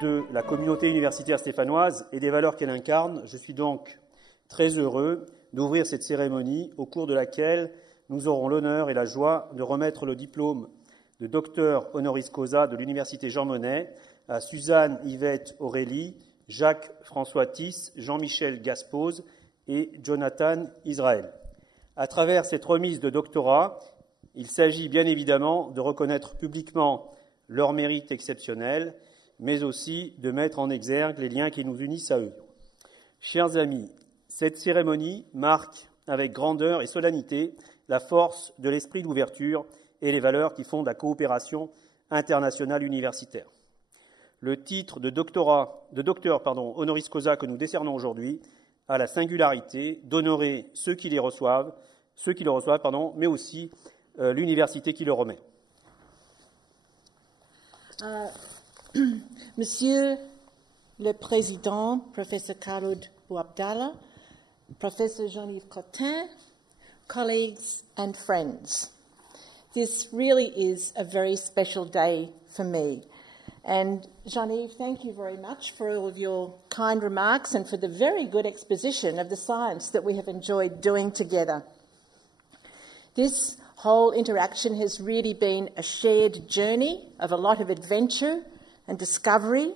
de la communauté universitaire stéphanoise et des valeurs qu'elle incarne, je suis donc très heureux d'ouvrir cette cérémonie au cours de laquelle nous aurons l'honneur et la joie de remettre le diplôme de docteur honoris causa de l'Université Jean Monnet à Suzanne Yvette Aurélie, Jacques François Tisse, Jean-Michel Gaspose et Jonathan Israël. À travers cette remise de doctorat, il s'agit bien évidemment de reconnaître publiquement leur mérite exceptionnel, mais aussi de mettre en exergue les liens qui nous unissent à eux. Chers amis, cette cérémonie marque avec grandeur et solennité la force de l'esprit d'ouverture et les valeurs qui fondent la coopération internationale universitaire. Le titre de docteur honoris causa que nous décernons aujourd'hui a la singularité d'honorer ceux qui le reçoivent, mais aussi l'université qui le remet. Monsieur le Président, Professeur Khaled Bouabdallah, Professor Jean-Yves Cotin, colleagues and friends, this really is a very special day for me. And Jean-Yves, thank you very much for all of your kind remarks and for the very good exposition of the science that we have enjoyed doing together. This whole interaction has really been a shared journey of a lot of adventure and discovery,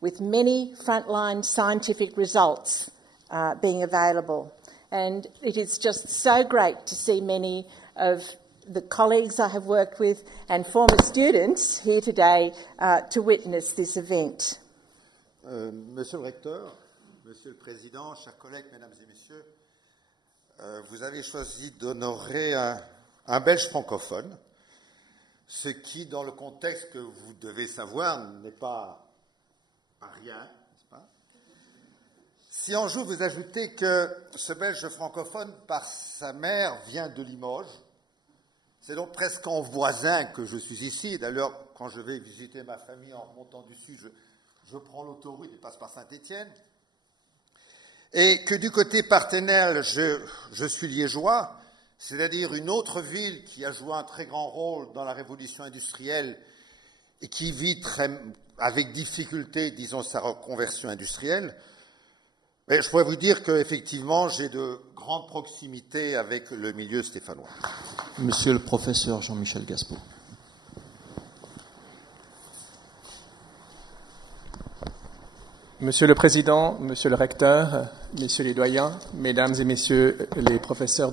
with many frontline scientific results being available. And it is just so great to see many of the colleagues I have worked with and former students here today to witness this event. Monsieur le recteur, Monsieur le Président, chers collègues, Mesdames et Messieurs, vous avez choisi d'honorer un Belge francophone, ce qui, dans le contexte que vous devez savoir, n'est pas rien, n'est-ce pas? Si en joue, vous ajoutez que ce Belge francophone, par sa mère, vient de Limoges, c'est donc presque en voisin que je suis ici. D'ailleurs, quand je vais visiter ma famille en remontant du sud, je prends l'autoroute et passe par Saint-Étienne. Et que du côté partenaire, je suis liégeois, c'est-à-dire une autre ville qui a joué un très grand rôle dans la révolution industrielle et qui vit avec difficulté, disons, sa reconversion industrielle. Mais je pourrais vous dire qu'effectivement, j'ai de grandes proximités avec le milieu stéphanois. Monsieur le professeur Jean-Michel Gaspose. Monsieur le Président, Monsieur le Recteur, Messieurs les doyens, Mesdames et Messieurs les professeurs,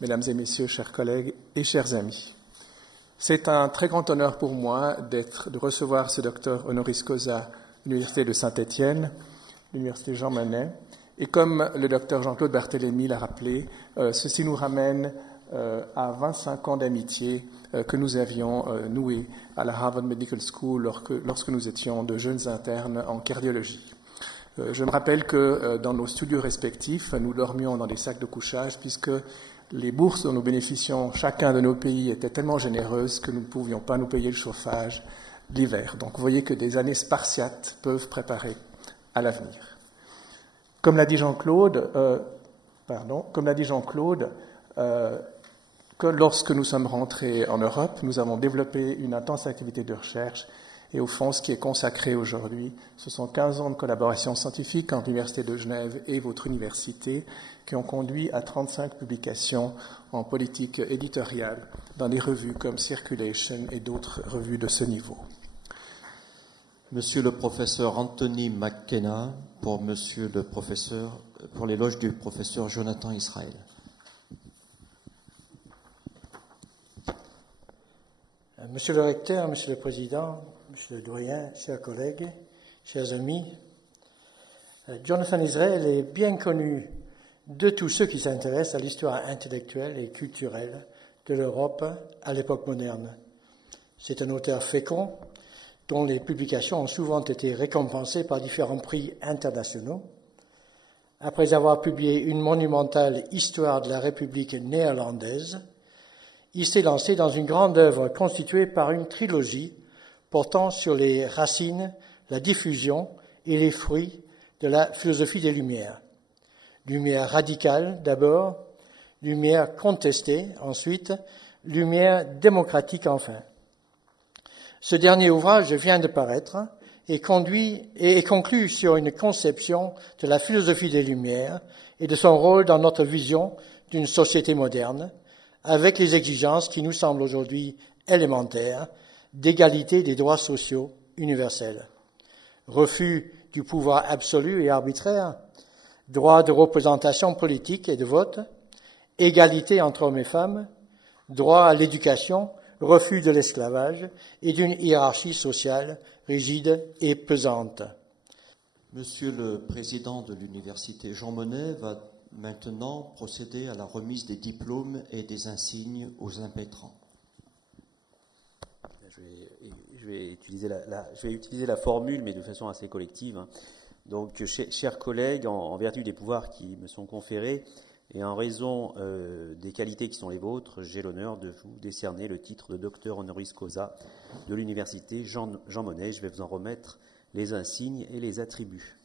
Mesdames et Messieurs, chers collègues et chers amis. C'est un très grand honneur pour moi de recevoir ce docteur honoris causa à l'Université de Saint-Étienne, l'Université Jean Monnet. Et comme le docteur Jean-Claude Barthélemy l'a rappelé, ceci nous ramène à 25 ans d'amitié que nous avions noué à la Harvard Medical School lorsque nous étions de jeunes internes en cardiologie. Je me rappelle que dans nos studios respectifs, nous dormions dans des sacs de couchage puisque les bourses dont nous bénéficions chacun de nos pays étaient tellement généreuses que nous ne pouvions pas nous payer le chauffage l'hiver. Donc vous voyez que des années spartiates peuvent préparer à l'avenir. Comme l'a dit Jean-Claude, que lorsque nous sommes rentrés en Europe, nous avons développé une intense activité de recherche et au fond, ce qui est consacré aujourd'hui, ce sont 15 ans de collaboration scientifique entre l'Université de Genève et votre université qui ont conduit à 35 publications en politique éditoriale dans des revues comme Circulation et d'autres revues de ce niveau. Monsieur le professeur Anthony McKenna pour l'éloge du professeur Jonathan Israël. Monsieur le recteur, Monsieur le Président, Monsieur le doyen, chers collègues, chers amis, Jonathan Israël est bien connu de tous ceux qui s'intéressent à l'histoire intellectuelle et culturelle de l'Europe à l'époque moderne. C'est un auteur fécond dont les publications ont souvent été récompensées par différents prix internationaux. Après avoir publié une monumentale histoire de la République néerlandaise, il s'est lancé dans une grande œuvre constituée par une trilogie portant sur les racines, la diffusion et les fruits de la philosophie des Lumières. Lumière radicale d'abord, lumière contestée ensuite, lumière démocratique enfin. Ce dernier ouvrage vient de paraître et conclut sur une conception de la philosophie des Lumières et de son rôle dans notre vision d'une société moderne, avec les exigences qui nous semblent aujourd'hui élémentaires d'égalité des droits sociaux universels. Refus du pouvoir absolu et arbitraire, droit de représentation politique et de vote, égalité entre hommes et femmes, droit à l'éducation, refus de l'esclavage et d'une hiérarchie sociale rigide et pesante. Monsieur le président de l'université Jean Monnet va maintenant procéder à la remise des diplômes et des insignes aux impétrants. Je vais utiliser la formule, mais de façon assez collective. Donc, chers collègues, en vertu des pouvoirs qui me sont conférés et en raison des qualités qui sont les vôtres, j'ai l'honneur de vous décerner le titre de docteur honoris causa de l'université Jean Monnet. Je vais vous en remettre les insignes et les attributs.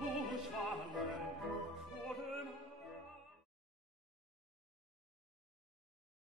Du Schwanen